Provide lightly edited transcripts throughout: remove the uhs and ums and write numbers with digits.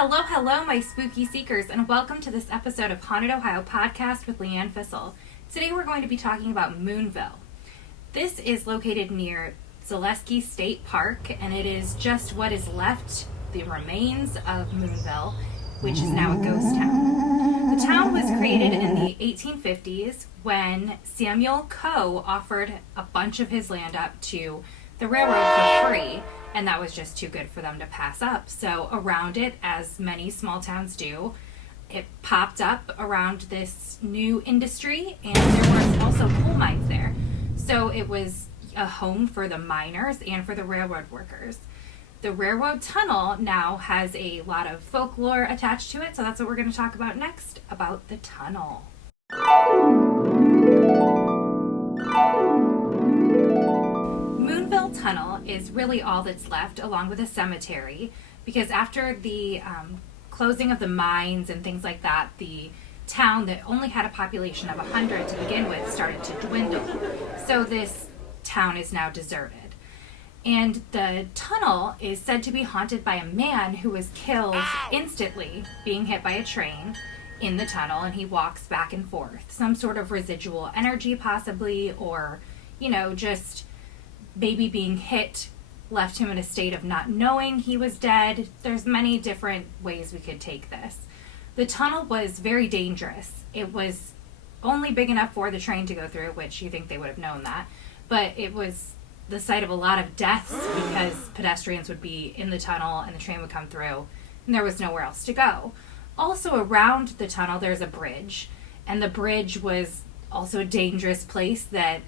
Hello, hello, my spooky seekers, and welcome to this episode of Haunted Ohio Podcast with Leanne Fissel. Today we're going to be talking about Moonville. This is located near Zaleski State Park, and it is just what is left, the remains of Moonville, which is now a ghost town. The town was created in the 1850s when Samuel Coe offered a bunch of his land up to the railroad for free, and that was just too good for them to pass up. So around it, as many small towns do, it popped up around this new industry, and there was also coal mines there. So it was a home for the miners and for the railroad workers. The railroad tunnel now has a lot of folklore attached to it, so that's what we're going to talk about next, about the tunnel. Moonville Tunnel is really all that's left, along with a cemetery, because after the closing of the mines and things like that, the town that only had a population of 100 to begin with started to dwindle. So this town is now deserted. And the tunnel is said to be haunted by a man who was killed instantly being hit by a train in the tunnel, and he walks back and forth. Some sort of residual energy possibly, or, just maybe being hit left him in a state of not knowing he was dead. There's many different ways we could take this. The tunnel was very dangerous. It was only big enough for the train to go through, which you think they would have known that, but it was the site of a lot of deaths because pedestrians would be in the tunnel and the train would come through and there was nowhere else to go. Also around the tunnel there's a bridge, and the bridge was also a dangerous place that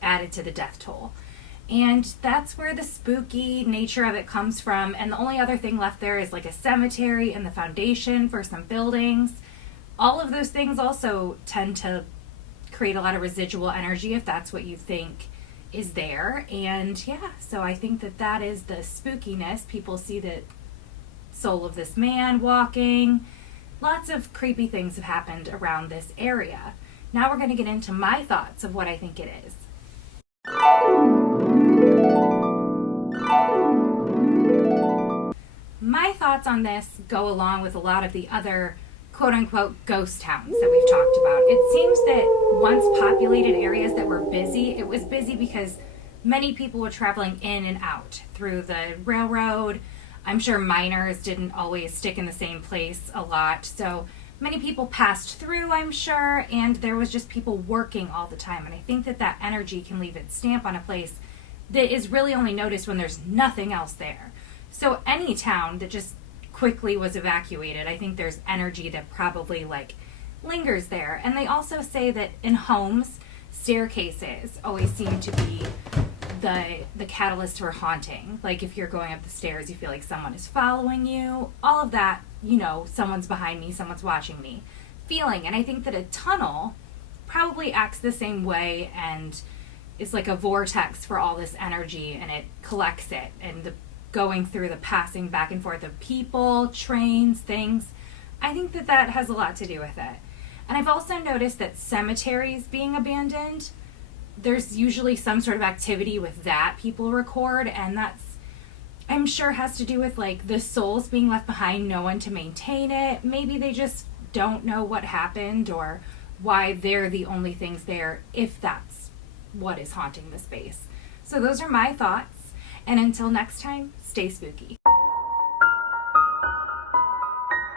added to the death toll. And that's where the spooky nature of it comes from. And the only other thing left there is like a cemetery and the foundation for some buildings. All of those things also tend to create a lot of residual energy if that's what you think is there. And so I think that is the spookiness. People see the soul of this man walking. Lots of creepy things have happened around this area. Now we're going to get into my thoughts of what I think it is. My thoughts on this go along with a lot of the other quote-unquote ghost towns that we've talked about. It seems that once populated areas that were busy, it was busy because many people were traveling in and out through the railroad. I'm sure miners didn't always stick in the same place a lot, so many people passed through, I'm sure, and there was just people working all the time. And I think that energy can leave its stamp on a place that is really only noticed when there's nothing else there. So any town that just quickly was evacuated, I think there's energy that probably lingers there. And they also say that in homes, staircases always seem to be the catalyst for haunting. Like if you're going up the stairs, you feel like someone is following you. All of that, someone's behind me, someone's watching me feeling. And I think that a tunnel probably acts the same way and is like a vortex for all this energy, and it collects it, and going through the passing back and forth of people, trains, things. I think that has a lot to do with it. And I've also noticed that cemeteries being abandoned, there's usually some sort of activity with that people record, and that's, I'm sure, has to do with the souls being left behind, no one to maintain it. Maybe they just don't know what happened or why they're the only things there, if that's what is haunting the space. So those are my thoughts, and until next time, stay spooky.